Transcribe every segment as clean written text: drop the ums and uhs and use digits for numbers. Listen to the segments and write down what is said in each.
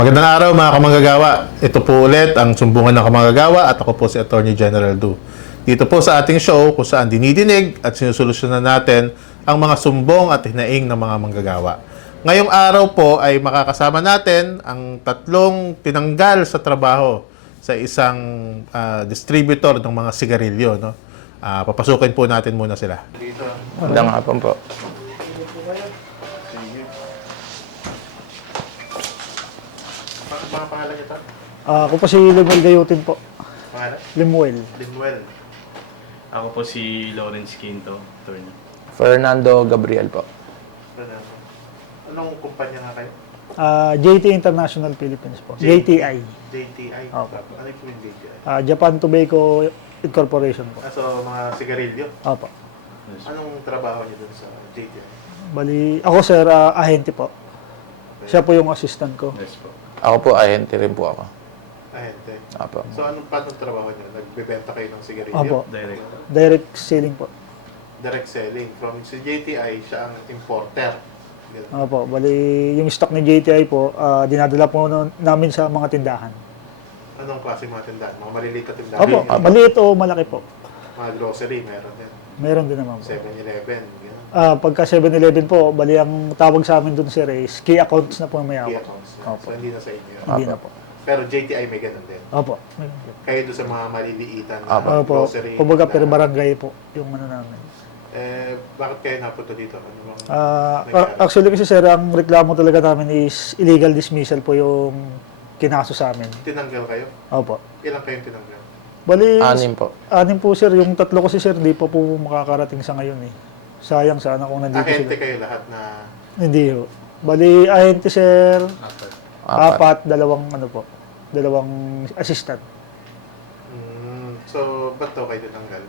Magandang araw mga kamanggagawa. Ito po ulit ang sumbungan ng kamanggagawa at ako po si Attorney General Du. Dito po sa ating show kung saan dinidinig at sinusolusyonan natin ang mga sumbong at hinaing ng mga manggagawa. Ngayong araw po ay makakasama natin ang tatlong tinanggal sa trabaho sa isang distributor ng mga sigarilyo. No? Papasukin po natin muna sila. Dito. Magandang hapon po. Mga pangalan niyo ito? Ako po si Lemuel Gayotin po. Pangalan? Lemuel. Linuel. Ako po si Lawrence Quinto, attorney. Fernando Gabriel po. Anong kumpanya nga kayo? JT International Philippines po. JTI. JTI? Opo. Ano yung JTI? Japan Tobacco Incorporation po. So, mga sigarilyo. Opo. Anong trabaho niyo dun sa JTI? Bali, ako sir, ahente po. Siya po yung assistant ko. Yes po. Ako po, ahente rin po ako. Ahente. Apo. So, paano trabaho niyo? Nagbebenta kayo ng sigarilyo? Opo. Direct. Direct selling po. Direct selling. From si JTI, siya ang importer. Ganun. Opo. Bali, yung stock ni JTI po, dinadala po namin sa mga tindahan. Anong klase mga tindahan? Mga maliliit na tindahan? Opo. Maliit o malaki po. Mga grocery, meron din. Meron din naman po. 7-Eleven. Ganun. Pagka 7-Eleven po, bali ang tawag sa amin dun sir is key accounts na po may Key hawak. accounts. Opo. So, hindi na sa inyo. Hindi na po. Pero JTI may ganun din. Opo. Kayo doon sa mga maliliitan na Opo. grocery. Kumbaga per na- barangay po yung ano namin. bakit kayo napunta dito? Ano bang Actually kasi sir, ang reklamo talaga namin is illegal dismissal po yung kinaso sa amin. tinanggal kayo? Opo. Ilang kayong tinanggal? Bali, Anim po. anim po sir. Yung tatlo kasi sir, di pa po makakarating sa ngayon eh. Sayang sana kung nandito Ahente sila. kayo lahat na Hindi ho. Bali, ahente sir, Apat. dalawang ano po, dalawang assistant. so, ba't daw kayo tinanggal?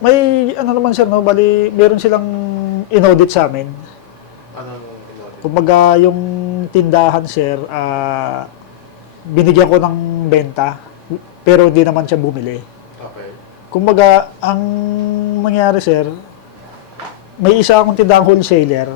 May ano naman sir, no? Bali, meron silang inaudit sa amin. Anong inaudit? Kumbaga, yung tindahan, sir, binigyan ko ng benta, pero hindi naman siya bumili. Okay. Kumbaga, ang nangyari, sir, may isa akong tindahang wholesaler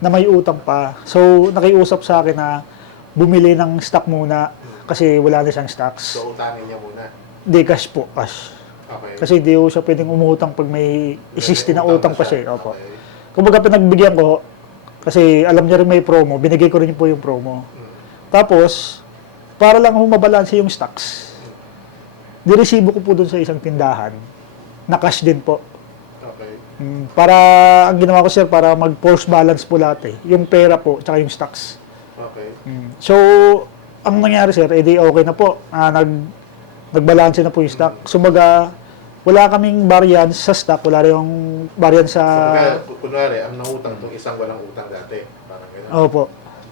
na may utang pa. So, nakiusap sa akin na bumili ng stock muna kasi wala na siyang stocks. So, utangin niya muna. Hindi, cash po, cash. Okay. Kasi hindi ko siya pwedeng umutang pag may existing na utang pa siya. Opo. Okay. Kumbaga, pinagbigyan ko, kasi alam niya rin may promo, binigay ko rin po yung promo. Tapos, para lang humabalanse yung stocks, niresibo ko po dun sa isang tindahan, na cash din po. Okay. Para, ang ginawa ko sir, para mag-force balance po lahat eh. Yung pera po, tsaka yung stocks. Okay. So, ang nangyari sir, edi okay na po. Nagbalanse na po yung stock. Sumaga, wala kaming variance sa stock, wala rin yung variance sa... Kunwari, ang nangutang itong isang walang utang dati. Parang gano'n. Opo.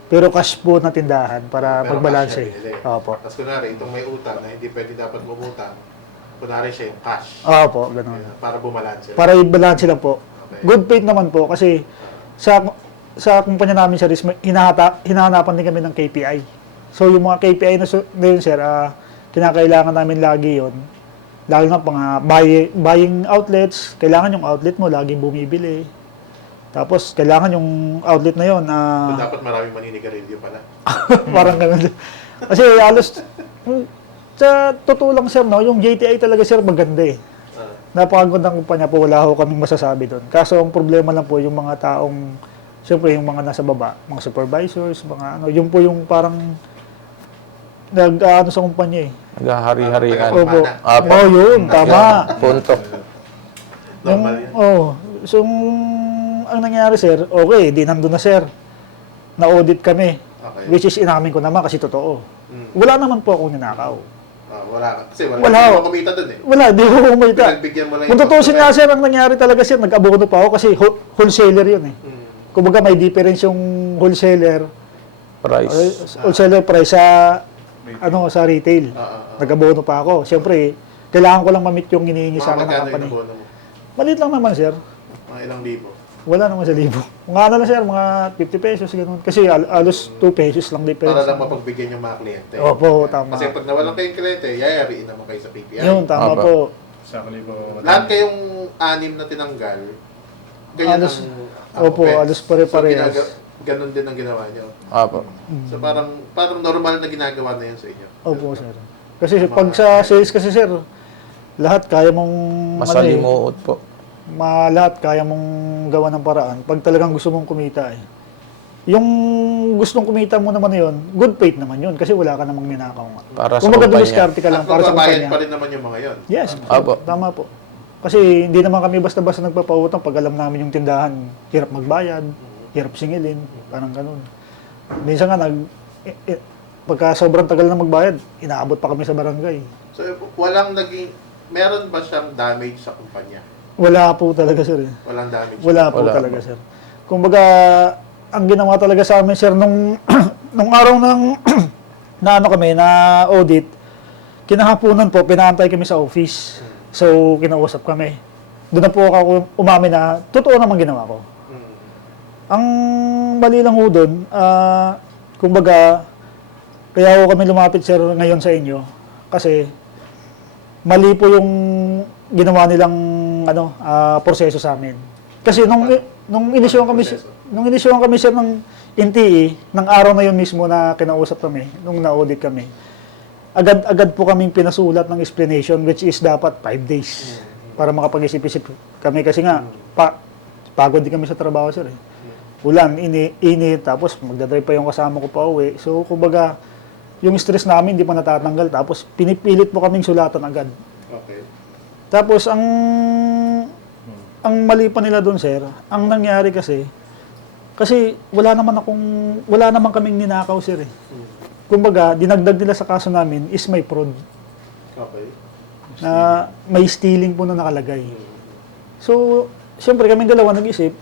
Pero cash po na tindahan para Pero magbalanse. cash niya binili. Opo. Tapos kunwari, itong may utang na hindi pwede dapat umutang, kunwari siya yung cash. Opo, ganun. Para bumalanse. Para i-balance lang po. Okay. Good faith naman po kasi sa kumpanya namin sir is hinahanapan din kami ng KPI. So yung mga KPI na yun sir, kinakailangan namin lagi yon. Lalo na pang buying outlets, kailangan yung outlet mo laging bumibili. Tapos kailangan yung outlet na yon So, dapat maraming maninigarilyo pala. parang ganun. Kasi halos sa totoo lang sir, no, yung JTI talaga sir maganda eh. Napakagandang kumpanya po, wala ho kaming masasabi doon. Kaso ang problema lang po yung mga taong, siyempre yung mga nasa baba, mga supervisors, mga ano, yun po yung parang nag-ano sa kumpanya eh. Naghahari-harian. Opo. Apo. Oh, yun, tama. Punto. Normal yan. So, ang nangyari sir, okay, di nandun na sir. Na-audit kami. Okay. Which is inamin ko naman kasi totoo. Wala naman po akong ninakaw. Wala. Kasi wala. Wala. Hindi mo kumita dun eh. Wala, di ko kumita. Pinagbigyan mo lang Kung tutusin nga sir, ang nangyari talaga sir, nag-abono pa ako kasi wholesaler yun eh. Kumbaga may difference yung wholesaler, Price. wholesaler price sa sa retail. Nag-abono pa ako. Siyempre, kailangan ko lang ma-meet yung hinihingi sa akin ng magkano company. yung abono mo? Maliit lang naman sir. Mga ilang libo. Wala naman sa libo. Kung ano lang sir, mga 50 pesos, ganun. Kasi alos 2 pesos lang difference. Para lang mapagbigyan yung mga kliyente. Opo, tama. Kasi pag nawalan kayong kliyente, yayariin naman kayo sa PPI. Yun, tama Aba. po. Sa kalibo. Lahat kayong anim na tinanggal, ganyan Alos- ang Opo, offense. alos pare-parehas. ganun din ang ginawa niyo. Apo. So parang normal na ginagawa na yun sa inyo. Opo, sir. Kasi pag sa sales kasi, sir, lahat kaya mong... Masalimuot po. Lahat kaya mong gawa ng paraan pag talagang gusto mong kumita eh. Yung gustong kumita mo naman yun, good faith naman yun kasi wala ka namang ninakaw nga. Para sa Kumbaga kumpanya. dumiskarte ka lang At para sa magbabayad kumpanya. pa rin naman yung mga yun. Yes, Apo. tama po. Kasi hindi naman kami basta-basta nagpapautang pag alam namin yung tindahan, hirap magbayad, hirap singilin, parang ganun. Minsan nga, pagka sobrang tagal na magbayad, inaabot pa kami sa barangay. So meron ba siyang damage sa kumpanya? Wala po talaga, sir. Eh. Walang damage. Wala po Wala talaga, po. sir. Kumbaga, ang ginawa talaga sa amin, sir, nung araw ng na audit, kinahaponan po, pinaantay kami sa office. So, kinausap kami. Doon na po ako umamin na, totoo naman ginawa ko. Mm. Ang mali lang ho doon, kumbaga, kaya ho kami lumapit, sir, ngayon sa inyo, kasi mali po yung ginawa nilang proseso sa amin. Kasi nung inisyuhan kami sir ng NTE, ng araw na yun mismo na kinausap kami, nung na-audit kami, agad-agad po kaming pinasulat ng explanation which is dapat 5 days para makapag-isip-isip kami kasi nga pagod din kami sa trabaho sir. Ulan, init, tapos magdadrive pa yung kasama ko pa uwi. So kumbaga, yung stress namin hindi pa natatanggal tapos pinipilit po kaming sulatan agad. Okay. Tapos ang mali pa nila doon, sir, ang nangyari kasi wala naman kaming ninakaw, sir. Eh. Kumbaga, dinagdag nila sa kaso namin is may fraud. Okay. Na may stealing po na nakalagay. So, siyempre kaming dalawa nag-isip,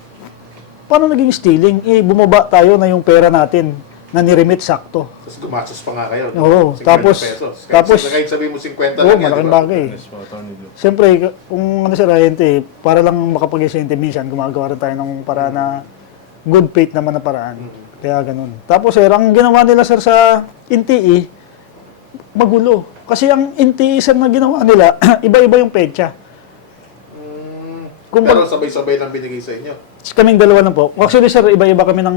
paano naging stealing? Bumaba tayo na yung pera natin na niremit sakto. Tapos gumastos pa nga kayo. Oo, 50 tapos- pesos. tapos- Kahit sabihin mo 50 Oo, lang yan, malaking di ba? bagay. Yes po, Attorney Blue. Siyempre, kung sir, ahente, para lang makapag-isente minsan, gumagawa rin tayo ng paraan na good faith naman na paraan. Kaya ganun. Tapos sir, ang ginawa nila sir sa NTE, magulo. Kasi ang NTE sir na ginawa nila, iba-iba yung petsa. Kung Pero sabay-sabay lang binigay sa inyo. kaming dalawa lang po. Actually sir, iba-iba kami ng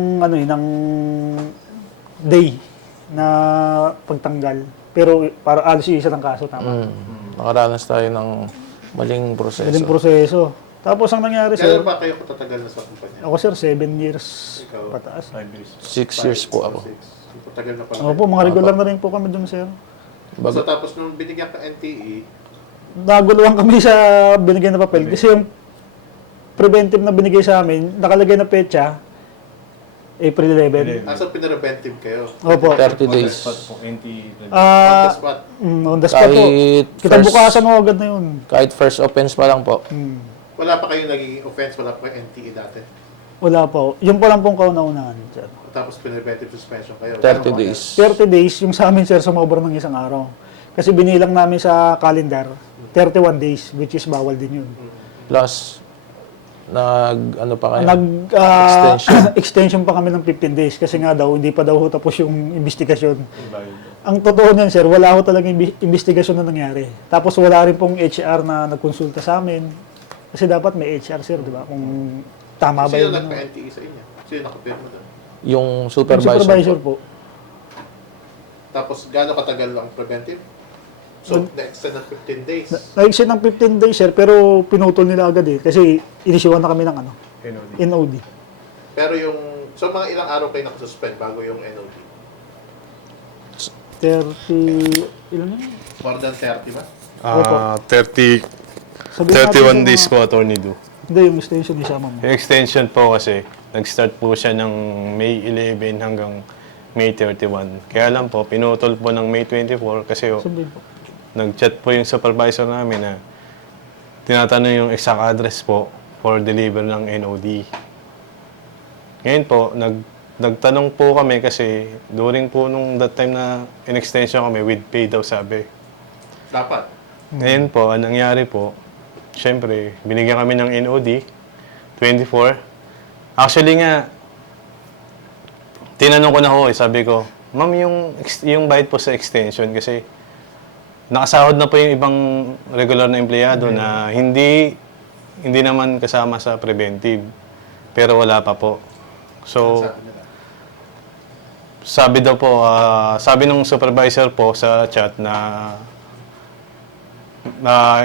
day na pagtanggal. Pero para alis yung isa ng kaso, tama. Nakaranas tayo ng maling proseso. Galing proseso. Tapos ang nangyari sir, Kailan ba kayo patatagal na sa kumpanya? ako sir, 7 years Ikaw? pataas. 5 years. 6 years po ako. Patagal na pala. Opo, mga regular na rin po kami dun sir. So tapos nung binigyan ka NTE, Naguluhan kami sa binigay na papel. Kasi yung preventive na binigay sa amin, nakalagay na petsa, April 11. asa pinareventive kayo? Opo. 30 On the days. spot po, NT. On the Ah, spot. on the spot po. Kahit Kitabukasan mo agad na yun. Kahit first offense pa lang po. Wala pa kayong naging offense, wala pa kayong NTE dati. Wala po. Yung pa lang pong kauna-unahan, sir. Tapos preventive suspension kayo. 30 days. 30 days, yung sa amin, sir, sumobra ng isang araw. Kasi binilang namin sa calendar, 31 days, which is bawal din yun. Plus, ano pa kayo? Extension. Extension pa kami ng 15 days kasi nga daw, hindi pa daw ho tapos yung investigasyon. Ang totoo niyan, sir, wala ho talagang investigasyon na nangyari. Tapos wala rin pong HR na nagkonsulta sa amin. Kasi dapat may HR, sir, di ba? Kung tama ba Sino yun. nagpa-NTE sa inyo? Sino nakapirma doon? Yung Yung supervisor, supervisor po. po. Tapos gaano katagal ang preventive? So, na-extend ng 15 days. Nag-extend ng 15 days, sir, pero pinutol nila agad eh. Kasi inisyuhan na kami ng NOD. NOD. Pero so mga ilang araw kayo nakasuspend bago yung NOD? 30, ilan yun? More than 30 ba? 30, Sabihin natin 31 sa days mga- po, Attorney Do. Hindi, yung extension isama mo. Yung extension po kasi, nag-start po siya ng May 11 hanggang May 31. Kaya lang po, pinutol po ng May 24 kasi Sabihin po. nag-chat po yung supervisor namin na tinatanong yung exact address po for deliver ng NOD. Ngayon po, nagtanong po kami kasi during po nung that time na in-extension kami with pay daw sabi. Dapat. Ngayon po, ang nangyari po, syempre, binigyan kami ng NOD, 24. Actually nga, tinanong ko na ho, sabi ko, ma'am, yung bayad po sa extension kasi nakasahod na po yung ibang regular na empleyado na hindi naman kasama sa preventive, pero wala pa po. So, Sabi nila. sabi daw po, sabi nung supervisor po sa chat na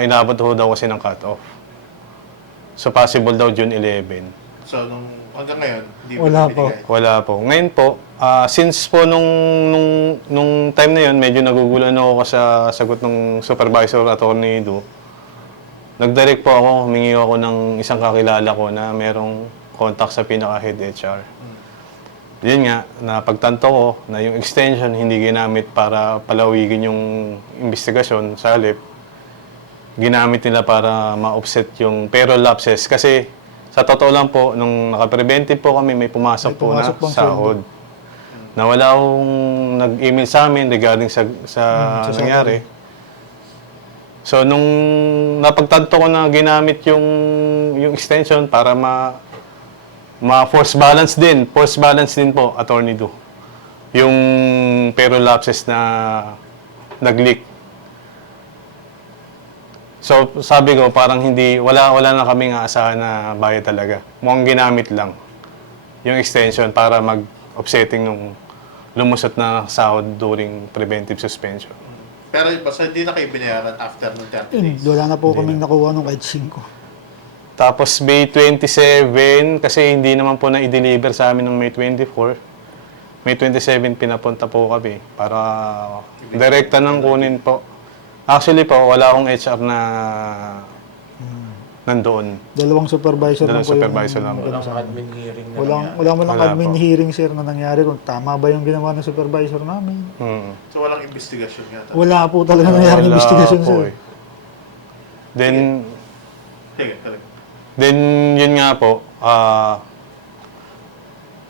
inabot ho daw kasi ng cut-off. So possible daw June 11. So, hanggang ngayon, hindi Wala mo binigay. Wala po. Ngayon po, since po nung time na yun, medyo nagugulan ako sa sagot ng supervisor attorney Do. Nag-direct po ako, humingi ako ng isang kakilala ko na merong contact sa pinaka-head HR. Yun nga, napagtanto ko na yung extension hindi ginamit para palawigin yung investigasyon sa halip. Ginamit nila para ma-offset yung payroll lapses. Kasi sa totoo lang po, nung naka-preventive po kami, may pumasok May po na pumasok pang sahod. Na wala akong nag-email sa amin regarding sa nangyari. So, nung napagtanto ko na ginamit yung extension para ma-force balance din po, Attorney Do. Yung payroll lapses na nag-leak. So, sabi ko, parang wala na kaming aasahan na bayad talaga. Mukhang ginamit lang yung extension para mag-offsetting nung lumusot na sahod during preventive suspension. Pero basta hindi na kayo binayaran after ng 30 days. Wala na po kaming nakuha nung kahit 5. Tapos May 27, kasi hindi naman po na-deliver sa amin ng May 24. May 27, pinapunta po kami para direkta nang kunin po. Actually po, wala akong HR na nandoon. Dalawang supervisor Dalawang lang po yung- supervisor lang. Walang admin hearing na Wala nangyari. man lang Wala admin po. hearing, sir, na nangyari kung tama ba yung ginawa ng supervisor namin. So, walang investigasyon nga. Wala po talaga nangyari Wala investigation, po sir. eh. Then, Sige, talaga. Then, yun nga po,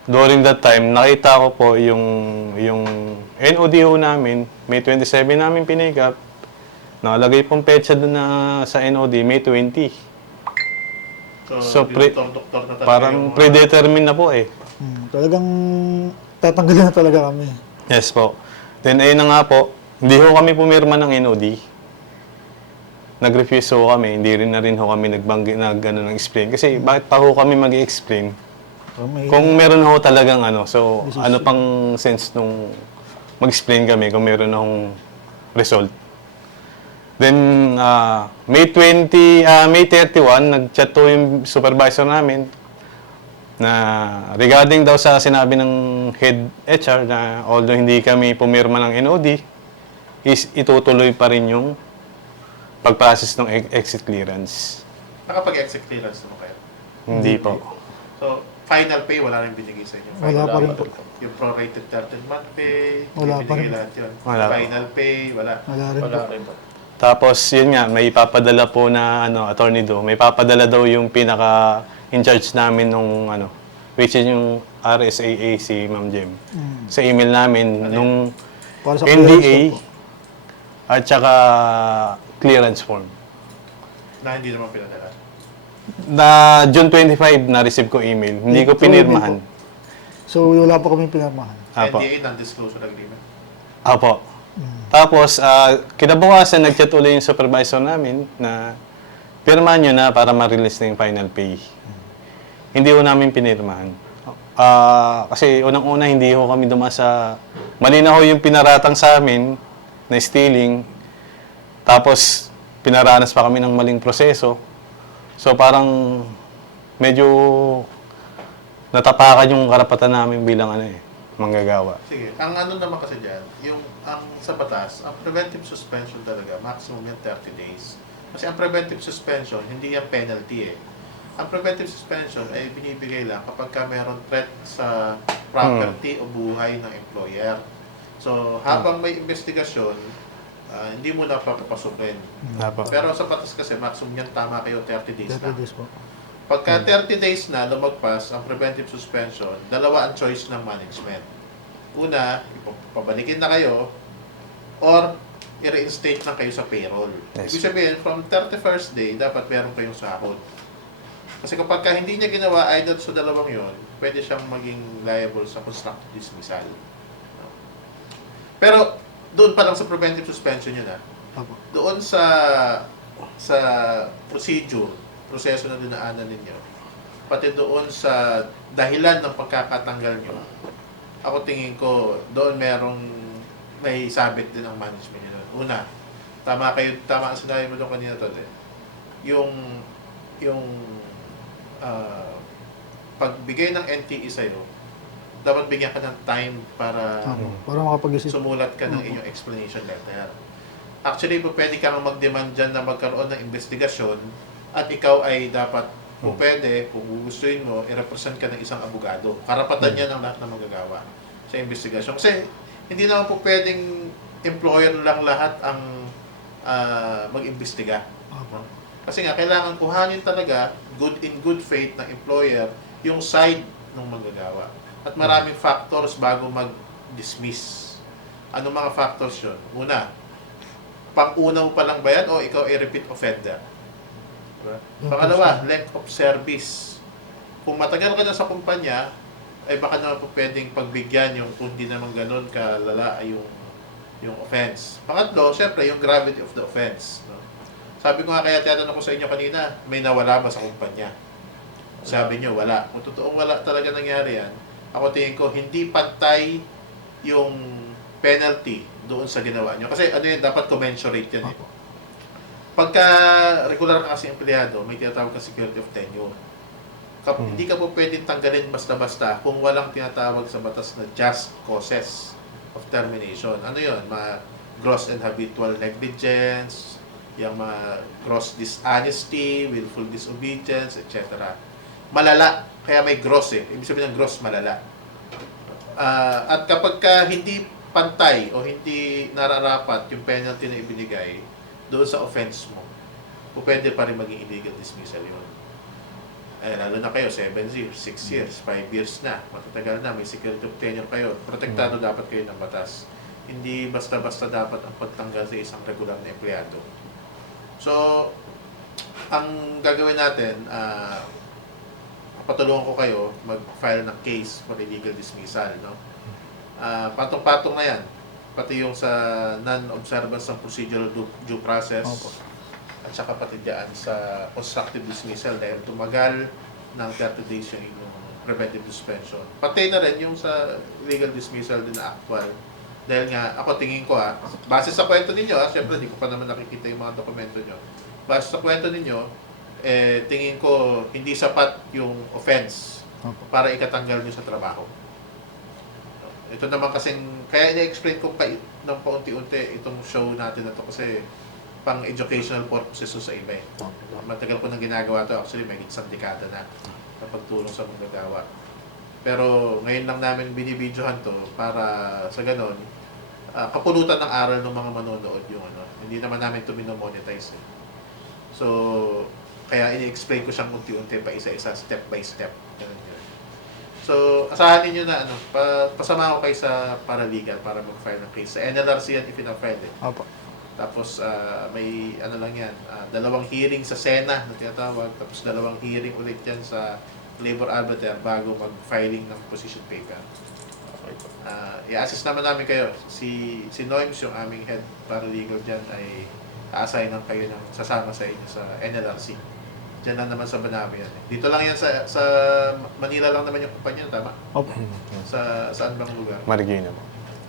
during that time, nakita ko po yung NODO namin, May 27 namin pinick up, nakalagay pong petsa doon na sa NOD, May 20. So, doktor na talaga Parang yung, predetermined na po eh. Talagang tatanggalin na talaga kami. Yes po. Then, ayun na nga po, hindi ho kami pumirma ng NOD. Nag-refuse ho kami, hindi rin ho kami nag-explain. Kasi bakit pa ho kami mag-explain? So, may, Kung meron ho talagang so ano pang sense nung mag-explain kami kung meron hong result. Then, May 31, nag-chat to yung supervisor namin na regarding daw sa sinabi ng head HR na although hindi kami pumirma ng NOD, is itutuloy pa rin yung pag-process ng exit clearance. nakapag-exit clearance naman kayo. Hindi po. So, final pay, wala nang binigay sa inyo. Wala pa rin po. Yung prorated 13-month pay, Wala pa binigay rin. lahat yun. Wala pa. Final pay, wala. Wala rin Wala po. rin po. Tapos, yun nga, may ipapadala po na, Attorney Do, may papadala daw yung pinaka-in-charge namin nung, which is yung RSAA, si Ma'am Jem. Sa email namin, nung Para sa clearance NDA, po. at saka clearance form. Na hindi naman pinadala. Na June 25, na-receive ko email. Hindi ko So, pinirmahan. So, wala pa kami pinirmahan. Apo. NDA, non-disclosure agreement. Apo. Tapos, kinabukasan, nag-chat ulit yung supervisor namin na pirmahan nyo na para ma-release na yung final pay. Hindi ko namin pinirmahan. Kasi unang-una, hindi ko kami dumasa. Malinaw yung pinaratang sa amin na stealing. Tapos, pinaranas pa kami ng maling proseso. So, parang medyo natapakan yung karapatan namin bilang manggagawa. Sige, ang ano naman kasi dyan, ang sa batas, ang preventive suspension talaga, maximum yung 30 days. Kasi ang preventive suspension, hindi yung penalty eh. Ang preventive suspension ay binibigay lang kapag ka meron threat sa property o buhay ng employer. So, habang may investigasyon, hindi mo na papapasukin. Apo. Pero sa batas kasi, maximum yan, tama kayo, 30 days 30 na. days po. Pagka 30 days na lumagpas ang preventive suspension, dalawa ang choice ng management. Una, pabalikin na kayo or i-reinstate na kayo sa payroll. Yes. Ibig sabihin, from 31st day, dapat meron kayong sahod. Kasi kapag ka hindi niya ginawa either sa dalawang yon, pwede siyang maging liable sa constructive dismissal. No? Pero doon pa lang sa preventive suspension yun Opo. doon sa procedure, proseso na dinaanan ninyo, pati doon sa dahilan ng pagkakatanggal nyo, ako tingin ko, doon may sabit din ang management nyo doon. Una, tama ang sinabi mo doon kanina to, yung pagbigay ng NTE sa'yo, dapat bigyan ka ng time para Para makapag-isip. sumulat ka ng inyong explanation letter. Actually, po pwede kang mag-demand dyan na magkaroon ng investigasyon at ikaw ay dapat, kung pwede, kung gugustuhin mo, i-represent ka ng isang abogado. Karapatan niya ng lahat na magagawa sa investigasyon. Kasi hindi naman po pwedeng employer lang lahat ang mag-imbestiga. No? Kasi nga, kailangan kuhanin talaga, in good faith ng employer, yung side ng manggagawa. At maraming factors bago mag-dismiss. Ano mga factors yun? Una, pang-una mo pa lang ba yan o ikaw ay repeat offender? Diba? Pangalawa, length of service. Kung matagal ka na sa kumpanya, ay baka naman po pwedeng pagbigyan yung kung di naman ganun kalala ay yung offense. Pangatlo, syempre, yung gravity of the offense. No? Sabi ko nga kaya tinatanong ko sa inyo kanina, may nawala ba sa kumpanya? Sabi nyo, wala. Kung totoong wala talaga nangyari yan, ako tingin ko, hindi pantay yung penalty doon sa ginawa nyo. Kasi ano yun, dapat commensurate yan eh. Pagka regular ka kasi empleyado, may tinatawag ka security of tenure. Hindi ka po pwedeng tanggalin basta-basta kung walang tinatawag sa batas na just causes of termination. Ano yun? Mga gross and habitual negligence, yung mga gross dishonesty, willful disobedience, etc. Malala. Kaya may gross eh. Ibig sabihin ng gross, malala. At kapag ka hindi pantay o hindi nararapat yung penalty na ibinigay doon sa offense mo, pwede pa rin maging illegal dismissal yun. Lalo na kayo, 7 years, 6 years, 5 years na, matatagal na, may security of tenure kayo, protektado dapat kayo ng batas. Hindi basta-basta dapat ang pagtanggal sa isang regular na empleyado. So, ang gagawin natin, patulungan ko kayo mag-file ng case for illegal dismissal, no? Patong-patong na yan. Pati yung sa non-observance ng procedural due process. Opo. At saka pati dyan sa constructive dismissal dahil tumagal ng 30 days yung preventive suspension. Pati na rin yung sa illegal dismissal din na actual. Dahil nga, ako tingin ko base sa kwento ninyo syempre di ko pa naman nakikita yung mga dokumento nyo. Base sa kwento ninyo, tingin ko hindi sapat yung offense para ikatanggal nyo sa trabaho. Ito naman kasing, kaya i-explain ko pa ng paunti-unti itong show natin na to kasi pang educational purposes sa iba eh. Matagal ko nang ginagawa to, actually may isang dekada na pagtulong sa manggagawa. Pero ngayon lang namin binibidyohan to para sa ganon, kapulutan ng aral ng mga manonood yung hindi naman namin to minomonetize eh. So, kaya ini-explain ko siyang unti-unti pa isa-isa, step by step. Ganun yun. So, asahan niyo na pasama ko kayo sa paralegal para mag-file ng case. Sa NLRC yan ipina-file eh. Opo. Tapos may lang yan, 2 hearing sa Sena na tinatawag, tapos 2 hearing ulit yan sa Labor Arbiter bago mag-filing ng position paper. I-assist naman namin kayo. Si Noims, yung aming head paralegal dyan, ay a-assign ng kayo ng sasama sa inyo sa NLRC. Diyan lang naman sa Banawe yan. Dito lang yan sa Manila lang naman yung kumpanya, tama? Opo. Saan bang lugar? Marikina po.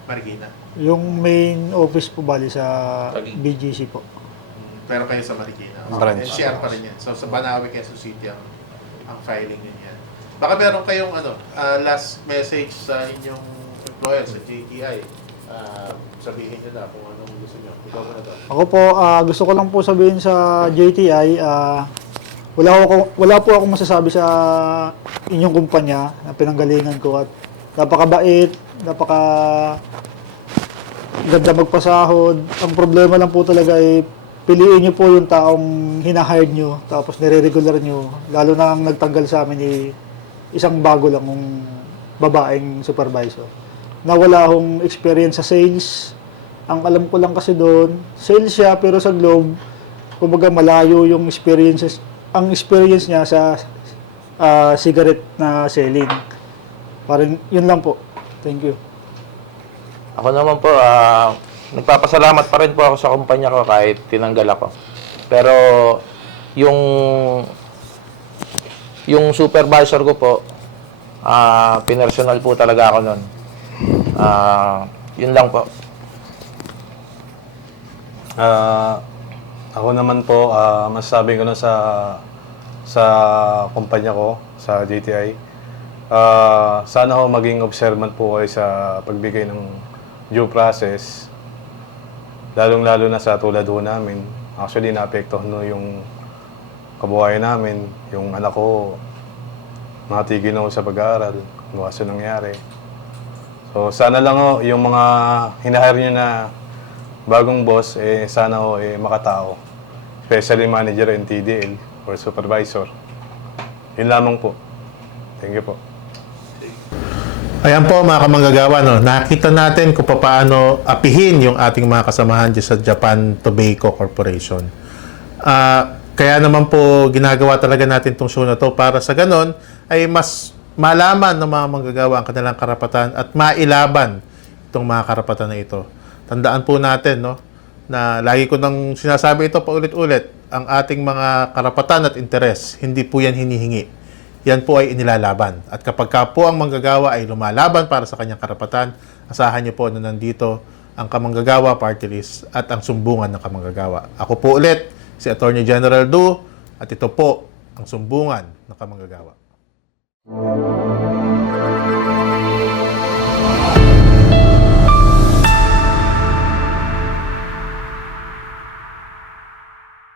Marikina. Yung main office po bali sa Taguig. BGC po. Pero kayo sa Marikina. Branch. NCR pa rin yan. So sa Banawe, Quezon City ang filing nyo yan. Baka meron kayong last message sa inyong employer, sa JTI. Sabihin nyo na kung anong gusto nyo. Ikaw mo na to. Ako po, gusto ko lang po sabihin sa JTI, wala po ako masasabi sa inyong kumpanya na pinanggalingan ko at napakabait, ganda magpasahod. Ang problema lang po talaga ay piliin nyo po yung taong hinahire nyo tapos nire-regular nyo. Lalo na ang nagtanggal sa amin isang bago lang ng babaeng supervisor na wala akong experience sa sales. Ang alam ko lang kasi doon, sales siya pero sa Globe, kumbaga malayo yung ang experience niya sa cigarette na selling. Parang yun lang po. Thank you. Ako naman po, nagpapasalamat pa rin po ako sa kumpanya ko kahit tinanggal ako. Pero yung supervisor ko po, pinersonal po talaga ako nun. Yun lang po. Ako naman po, masasabi ko na sa kumpanya ko, sa GTI, sana ho maging observant po kayo sa pagbigay ng due process, lalong-lalo na sa tulad ho namin. Actually, naapektuhan no yung kabuhayan namin, yung anak ko, natigil na ho sa pag-aaral, ano kasi nangyari. So, sana lang ho, yung mga hinahire nyo na bagong boss, sana ho makatao. Especially manager and TDL or supervisor. Yun lamang po. Thank you po. Ayan po mga kamanggagawa, no? Nakita natin kung paano apihin yung ating mga kasamahan dyan sa Japan Tobacco Corporation. Kaya naman po ginagawa talaga natin itong show na to para sa ganon ay mas malaman ng mga manggagawa ang kanilang karapatan at mailaban itong mga karapatan na ito. Tandaan po natin, no, na lagi ko nang sinasabi ito paulit-ulit, ang ating mga karapatan at interes, hindi po yan hinihingi. Yan po ay inilalaban. At kapag ka po ang manggagawa ay lumalaban para sa kanyang karapatan, asahan niyo po na nandito ang Kamanggagawa Party List at ang sumbungan ng Kamanggagawa. Ako po ulit, si Attorney General Du, at ito po ang sumbungan ng Kamanggagawa.